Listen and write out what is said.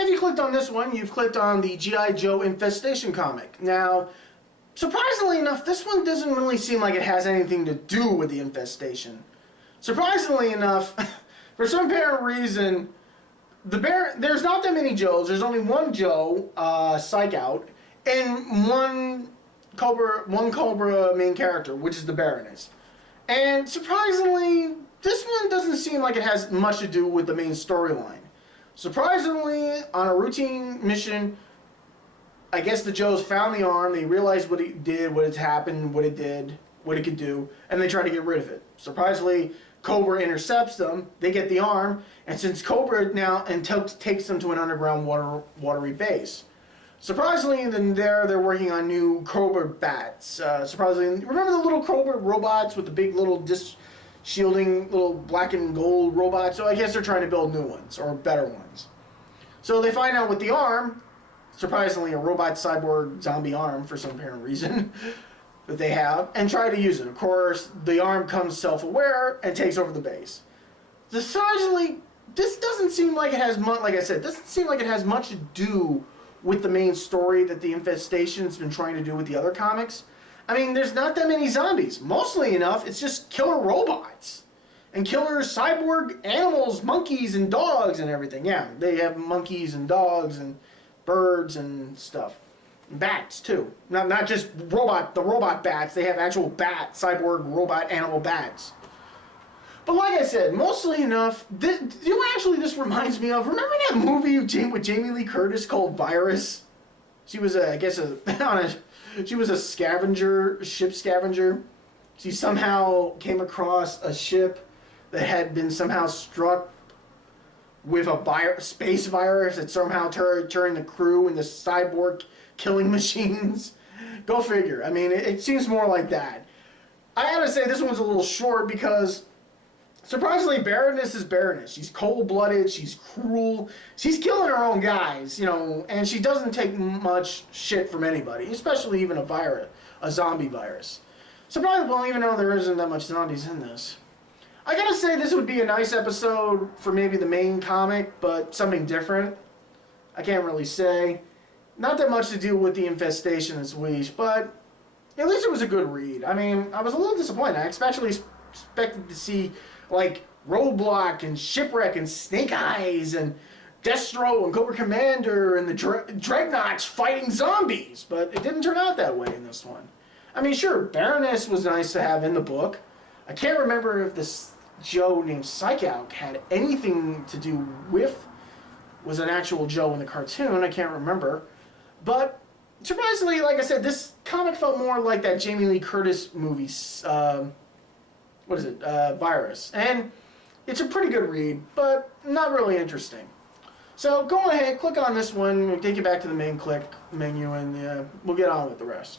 if you clicked on this one, you've clicked on the G.I. Joe Infestation comic. Now, surprisingly enough, this one doesn't really seem like it has anything to do with the infestation. Surprisingly enough, for some apparent reason, there's not that many Joes. There's only one Joe, Psych Out, and one Cobra main character, which is the Baroness. And surprisingly, this one doesn't seem like it has much to do with the main storyline. Surprisingly, on a routine mission, I guess the Joes found the arm, they realized what it did, what had happened, what it did, what it could do, and they try to get rid of it. Surprisingly, Cobra intercepts them, they get the arm, and since Cobra now takes them to an underground watery base. Surprisingly, then they're working on new Cobra bats. Surprisingly, remember the little Cobra robots with the big little shielding little black and gold robots? So I guess they're trying to build new ones, or better ones. So they find out with the arm, surprisingly a robot cyborg zombie arm for some apparent reason, that they have, and try to use it. Of course, the arm comes self-aware and takes over the base. Surprisingly, this doesn't seem like it has much, like I said, doesn't seem like it has much to do with the main story that the Infestation's been trying to do with the other comics. I mean, there's not that many zombies. Mostly enough, it's just killer robots. And killer cyborg animals, monkeys and dogs and everything. Yeah, they have monkeys and dogs and birds and stuff. Bats, too. Not just the robot bats. They have actual cyborg robot animal bats. But like I said, mostly enough, this reminds me of, remember that movie with Jamie Lee Curtis called Virus? She was she was a ship scavenger. She somehow came across a ship that had been somehow struck with a space virus that somehow turned the crew into cyborg killing machines. Go figure. I mean, it seems more like that. I gotta say, this one's a little short because surprisingly, Baroness is Baroness. She's cold-blooded, she's cruel, she's killing her own guys, and she doesn't take much shit from anybody, especially even a zombie virus. Surprisingly, even though there isn't that much zombies in this. I gotta say, this would be a nice episode for maybe the main comic, but something different. I can't really say. Not that much to do with the Infestation this week, but at least it was a good read. I mean, I was a little disappointed. I especially expected to see like Roadblock and Shipwreck and Snake Eyes and Destro and Cobra Commander and the Dreadnoughts fighting zombies, but it didn't turn out that way in this one. I mean, sure, Baroness was nice to have in the book. I can't remember if this Joe named Psych Out had anything to do with, was an actual Joe in the cartoon. I can't remember. But surprisingly, like I said, this comic felt more like that Jamie Lee Curtis movie, Virus. And it's a pretty good read, but not really interesting. So go ahead, click on this one, we'll take you back to the main menu, and we'll get on with the rest.